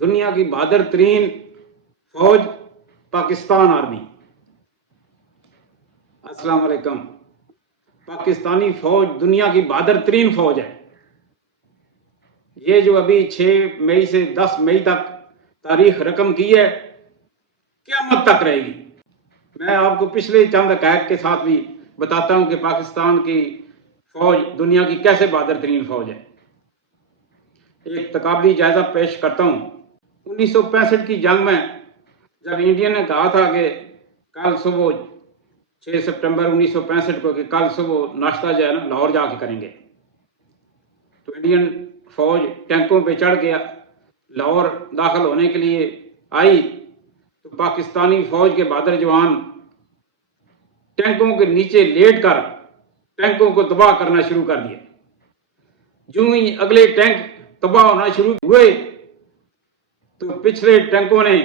دنیا کی بہادر ترین فوج پاکستان آرمی۔ السلام علیکم۔ پاکستانی فوج دنیا کی بہادر ترین فوج ہے۔ یہ جو ابھی 6 مئی سے 10 مئی تک تاریخ رقم کی ہے، قیامت تک رہے گی۔ میں آپ کو پچھلے چند حقائق کے ساتھ بھی بتاتا ہوں کہ پاکستان کی فوج دنیا کی کیسے بہادر ترین فوج ہے۔ ایک تقابلی جائزہ پیش کرتا ہوں۔ 1965 کی جنگ میں جب انڈیا نے کہا تھا کہ کل صبح 6 سپٹمبر 1965 کو کہ کل صبح ناشتہ جو ہے نا لاہور جا کے کریں گے، تو انڈین فوج ٹینکوں پہ چڑھ کے لاہور داخل ہونے کے لیے آئی، تو پاکستانی فوج کے بہادر جوان ٹینکوں کے نیچے لیٹ کر ٹینکوں کو تباہ کرنا شروع کر دیا۔ جو ہی اگلے ٹینک تباہ ہونا شروع ہوئے تو پچھلے ٹینکوں نے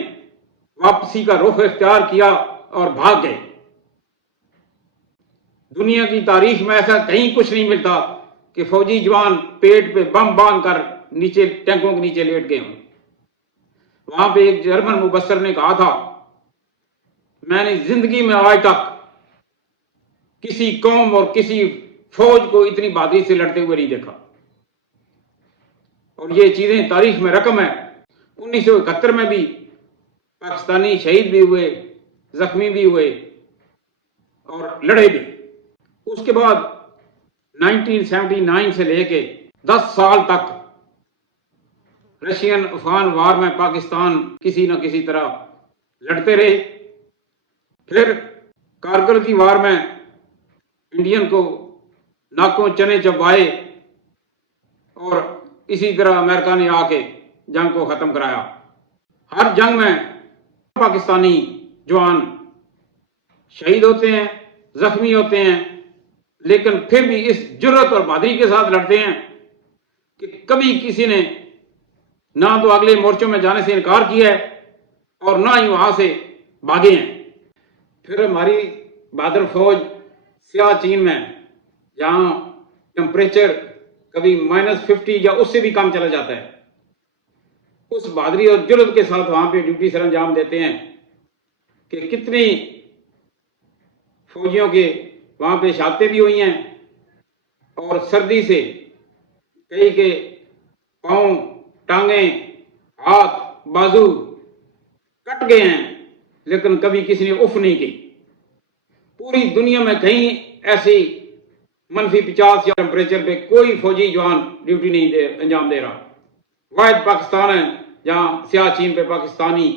واپسی کا رخ اختیار کیا اور بھاگ گئے۔ دنیا کی تاریخ میں ایسا کہیں کچھ نہیں ملتا کہ فوجی جوان پیٹ پہ بم باندھ کر نیچے ٹینکوں کے نیچے لیٹ گئے ہوں۔ وہاں پہ ایک جرمن مبصر نے کہا تھا، میں نے زندگی میں آج تک کسی قوم اور کسی فوج کو اتنی بہادری سے لڑتے ہوئے نہیں دیکھا۔ اور یہ چیزیں تاریخ میں رقم ہے۔ 1971 میں بھی پاکستانی شہید بھی ہوئے، زخمی بھی ہوئے اور لڑے بھی۔ اس کے بعد 1979 سے لے کے 10 سال تک رشین افغان وار میں پاکستان کسی نہ کسی طرح لڑتے رہے۔ پھر کارگل کی وار میں انڈین کو ناکوں چنے چبائے اور اسی طرح امریکہ نے آ کے جنگ کو ختم کرایا۔ ہر جنگ میں پاکستانی جوان شہید ہوتے ہیں، زخمی ہوتے ہیں، لیکن پھر بھی اس جرأت اور بہادری کے ساتھ لڑتے ہیں کہ کبھی کسی نے نہ تو اگلے مورچوں میں جانے سے انکار کیا ہے اور نہ ہی وہاں سے بھاگے ہیں۔ پھر ہماری بہادر فوج سیاہ چین میں، جہاں ٹمپریچر کبھی -50 یا اس سے بھی کم چلا جاتا ہے، اس بہادری اور جرأت کے ساتھ وہاں پہ ڈیوٹی سر انجام دیتے ہیں کہ کتنی فوجیوں کے وہاں پہ شہادتیں بھی ہوئی ہیں اور سردی سے کئی کے پاؤں، ٹانگیں، ہاتھ، بازو کٹ گئے ہیں، لیکن کبھی کسی نے اف نہیں کی۔ پوری دنیا میں کہیں ایسی -50 یا ٹمپریچر پہ کوئی فوجی جوان ڈیوٹی نہیں انجام دے رہا۔ واحد پاکستان ہے جہاں سیاہ چین پہ پاکستانی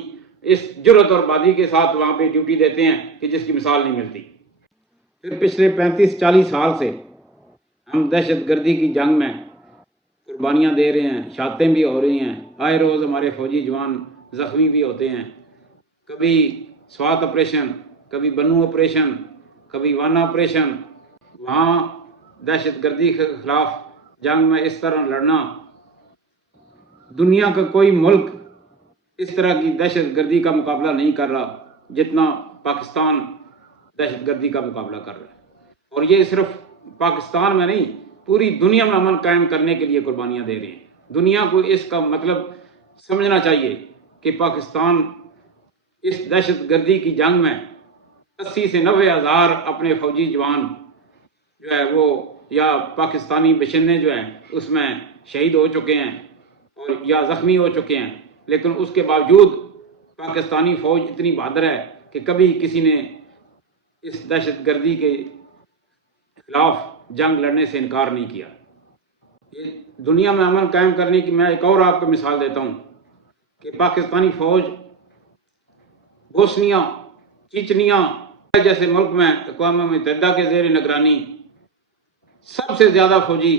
اس جرأت اور بہادری کے ساتھ وہاں پہ ڈیوٹی دیتے ہیں کہ جس کی مثال نہیں ملتی۔ پھر پچھلے 35-40 سال سے ہم دہشت گردی کی جنگ میں قربانیاں دے رہے ہیں، شہادتیں بھی ہو رہی ہیں، آئے روز ہمارے فوجی جوان زخمی بھی ہوتے ہیں۔ کبھی سوات آپریشن، کبھی بنو آپریشن، کبھی وانا آپریشن۔ وہاں دہشت گردی کے خلاف جنگ میں اس طرح لڑنا، دنیا کا کوئی ملک اس طرح کی دہشت گردی کا مقابلہ نہیں کر رہا جتنا پاکستان دہشت گردی کا مقابلہ کر رہا ہے۔ اور یہ صرف پاکستان میں نہیں، پوری دنیا میں امن قائم کرنے کے لیے قربانیاں دے رہے ہیں۔ دنیا کو اس کا مطلب سمجھنا چاہیے کہ پاکستان اس دہشت گردی کی جنگ میں 80 سے 90 ہزار اپنے فوجی جوان جو ہے وہ یا پاکستانی باشندے جو ہیں اس میں شہید ہو چکے ہیں اور یا زخمی ہو چکے ہیں، لیکن اس کے باوجود پاکستانی فوج اتنی بہادر ہے کہ کبھی کسی نے اس دہشت گردی کے خلاف جنگ لڑنے سے انکار نہیں کیا۔ یہ دنیا میں امن قائم کرنے کی میں ایک اور آپ کو مثال دیتا ہوں کہ پاکستانی فوج بوسنیا، چچنیا جیسے ملک میں اقوام متحدہ کے زیر نگرانی سب سے زیادہ فوجی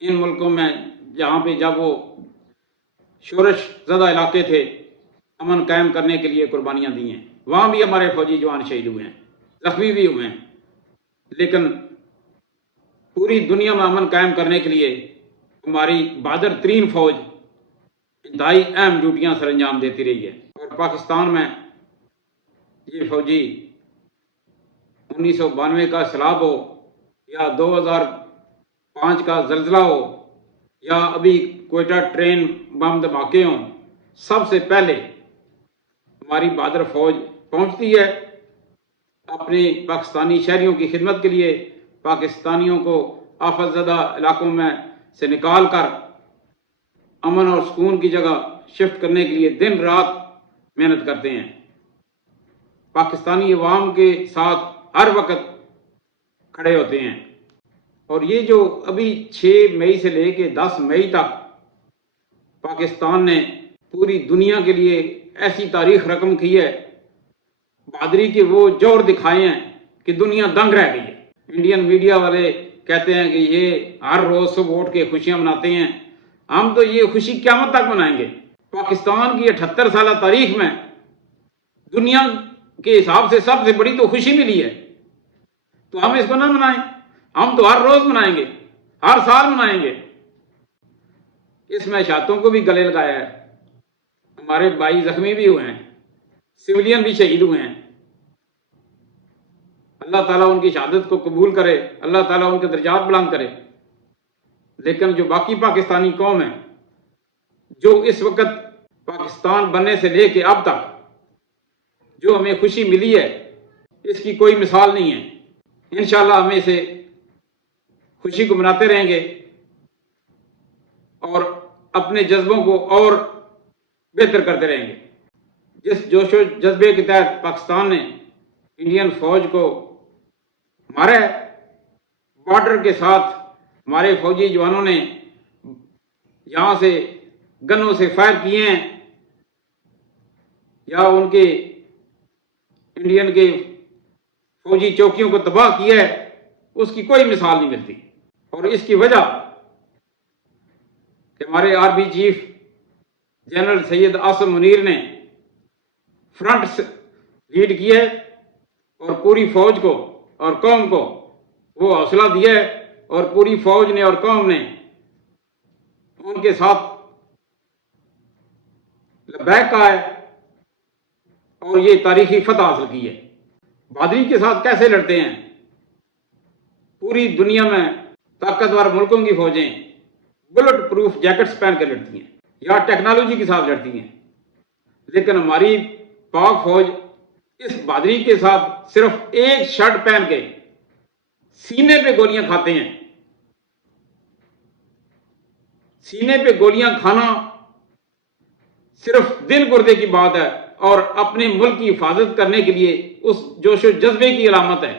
ان ملکوں میں جہاں پہ جب وہ شورش زدہ علاقے تھے امن قائم کرنے کے لیے قربانیاں دی ہیں، وہاں بھی ہمارے فوجی جوان شہید ہوئے ہیں، زخمی بھی ہوئے ہیں۔ لیکن پوری دنیا میں امن قائم کرنے کے لیے ہماری بہادر ترین فوج انتہائی اہم ڈیوٹیاں سر انجام دیتی رہی ہے۔ اور پاکستان میں یہ فوجی 1992 کا سیلاب ہو یا 2005 کا زلزلہ ہو یا ابھی کوئٹہ ٹرین بم دھماکے ہوں سب سے پہلے ہماری بہادر فوج پہنچتی ہے اپنے پاکستانی شہریوں کی خدمت کے لیے، پاکستانیوں کو آفت زدہ علاقوں میں سے نکال کر امن اور سکون کی جگہ شفٹ کرنے کے لیے دن رات محنت کرتے ہیں، پاکستانی عوام کے ساتھ ہر وقت کھڑے ہوتے ہیں۔ اور یہ جو ابھی 6 مئی سے لے کے 10 مئی تک پاکستان نے پوری دنیا کے لیے ایسی تاریخ رقم کی ہے، بہادری کے وہ جوہر دکھائے ہیں کہ دنیا دنگ رہ گئی ہے۔ انڈین میڈیا والے کہتے ہیں کہ یہ ہر روز صبح اٹھ کے خوشیاں مناتے ہیں، ہم تو یہ خوشی قیامت تک منائیں گے۔ پاکستان کی 78 سالہ تاریخ میں دنیا کے حساب سے سب سے بڑی تو خوشی ملی ہے، تو ہم اس کو نہ منائیں؟ ہم تو ہر روز منائیں گے، ہر سال منائیں گے۔ اس میں شہادتوں کو بھی گلے لگایا ہے، ہمارے بھائی زخمی بھی ہوئے ہیں، سویلین بھی شہید ہوئے ہیں۔ اللہ تعالیٰ ان کی شہادت کو قبول کرے، اللہ تعالیٰ ان کے درجات بلند کرے۔ لیکن جو باقی پاکستانی قوم ہے، جو اس وقت پاکستان بننے سے لے کے اب تک جو ہمیں خوشی ملی ہے، اس کی کوئی مثال نہیں ہے۔ انشاءاللہ ہم اسے خوشی کو مناتے رہیں گے اور اپنے جذبوں کو اور بہتر کرتے رہیں گے۔ جس جوش و جذبے کے تحت پاکستان نے انڈین فوج کو مارا ہے، بارڈر کے ساتھ ہمارے فوجی جوانوں نے یہاں سے گنوں سے فائر کیے ہیں یا ان کے انڈین کے فوجی چوکیوں کو تباہ کیا ہے، اس کی کوئی مثال نہیں ملتی۔ اور اس کی وجہ کہ ہمارے army chief general Syed Asim Munir نے فرنٹ لیڈ کیا ہے اور پوری فوج کو اور قوم کو وہ حوصلہ دیا ہے، اور پوری فوج نے اور قوم نے ان کے ساتھ لبیک کہا ہے اور یہ تاریخی فتح حاصل کی ہے۔ بہادری کے ساتھ کیسے لڑتے ہیں؟ پوری دنیا میں طاقتور ملکوں کی فوجیں بلٹ پروف جیکٹس پہن کر لڑتی ہیں یا ٹیکنالوجی کے ساتھ لڑتی ہیں، لیکن ہماری پاک فوج اس بہادری کے ساتھ صرف ایک شرٹ پہن کے سینے پہ گولیاں کھاتے ہیں۔ سینے پہ گولیاں کھانا صرف دل گردے کی بات ہے اور اپنے ملک کی حفاظت کرنے کے لیے اس جوش و جذبے کی علامت ہے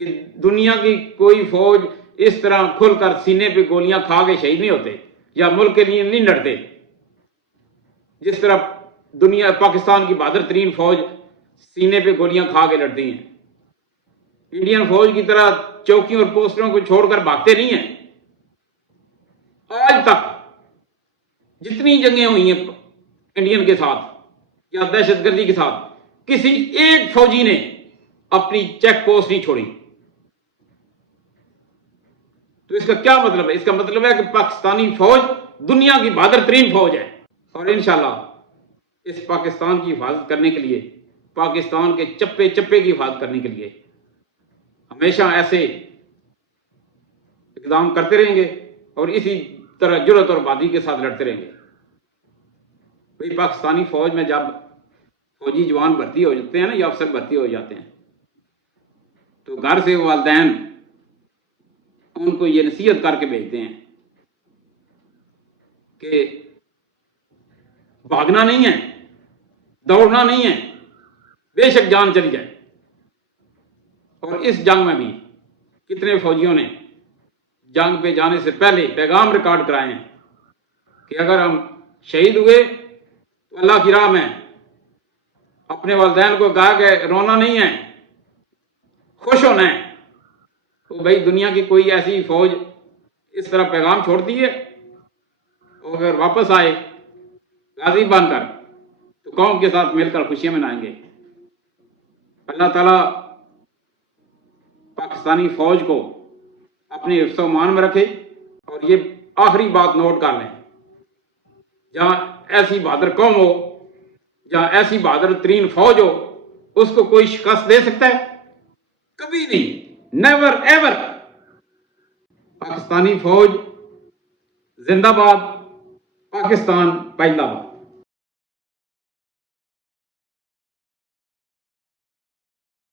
کہ دنیا کی کوئی فوج اس طرح کھل کر سینے پہ گولیاں کھا کے شہید نہیں ہوتے یا ملک کے لیے نہیں لڑتے، جس طرح دنیا پاکستان کی بہادر ترین فوج سینے پہ گولیاں کھا کے لڑتی ہیں۔ انڈین فوج کی طرح چوکیوں اور پوسٹروں کو چھوڑ کر بھاگتے نہیں ہیں۔ آج تک جتنی جنگیں ہوئی ہیں انڈین کے ساتھ یا دہشت گردی کے ساتھ، کسی ایک فوجی نے اپنی چیک پوسٹ نہیں چھوڑی۔ تو اس کا کیا مطلب ہے؟ اس کا مطلب ہے کہ پاکستانی فوج دنیا کی بہادر ترین فوج ہے، اور انشاءاللہ اس پاکستان کی حفاظت کرنے کے لیے، پاکستان کے چپے چپے کی حفاظت کرنے کے لیے ہمیشہ ایسے اقدام کرتے رہیں گے اور اسی طرح جرأت اور بہادری کے ساتھ لڑتے رہیں گے۔ بھئی پاکستانی فوج میں جب فوجی جوان بھرتی ہو جاتے ہیں نا یا افسر بھرتی ہو جاتے ہیں تو گھر سے والدین ان کو یہ نصیحت کر کے بھیجتے ہیں کہ بھاگنا نہیں ہے، دوڑنا نہیں ہے، بے شک جان چلی جائے۔ اور اس جنگ میں بھی کتنے فوجیوں نے جنگ پہ جانے سے پہلے پیغام ریکارڈ کرائے ہیں کہ اگر ہم شہید ہوئے تو اللہ کی راہ میں اپنے والدین کو کہا کہ رونا نہیں ہے، خوش ہونا ہے۔ تو بھائی دنیا کی کوئی ایسی فوج اس طرح پیغام چھوڑتی ہے، اور اگر واپس آئے غازی بن کر تو قوم کے ساتھ مل کر خوشیاں منائیں گے۔ اللہ تعالیٰ پاکستانی فوج کو اپنے حفظ و امان میں رکھے۔ اور یہ آخری بات نوٹ کر لیں، جہاں ایسی بہادر قوم ہو، جہاں ایسی بہادر ترین فوج ہو، اس کو کوئی شکست دے سکتا ہے؟ کبھی نہیں، نیور ایور۔ پاکستانی فوج زندہ باد، پاکستان پائندہ باد۔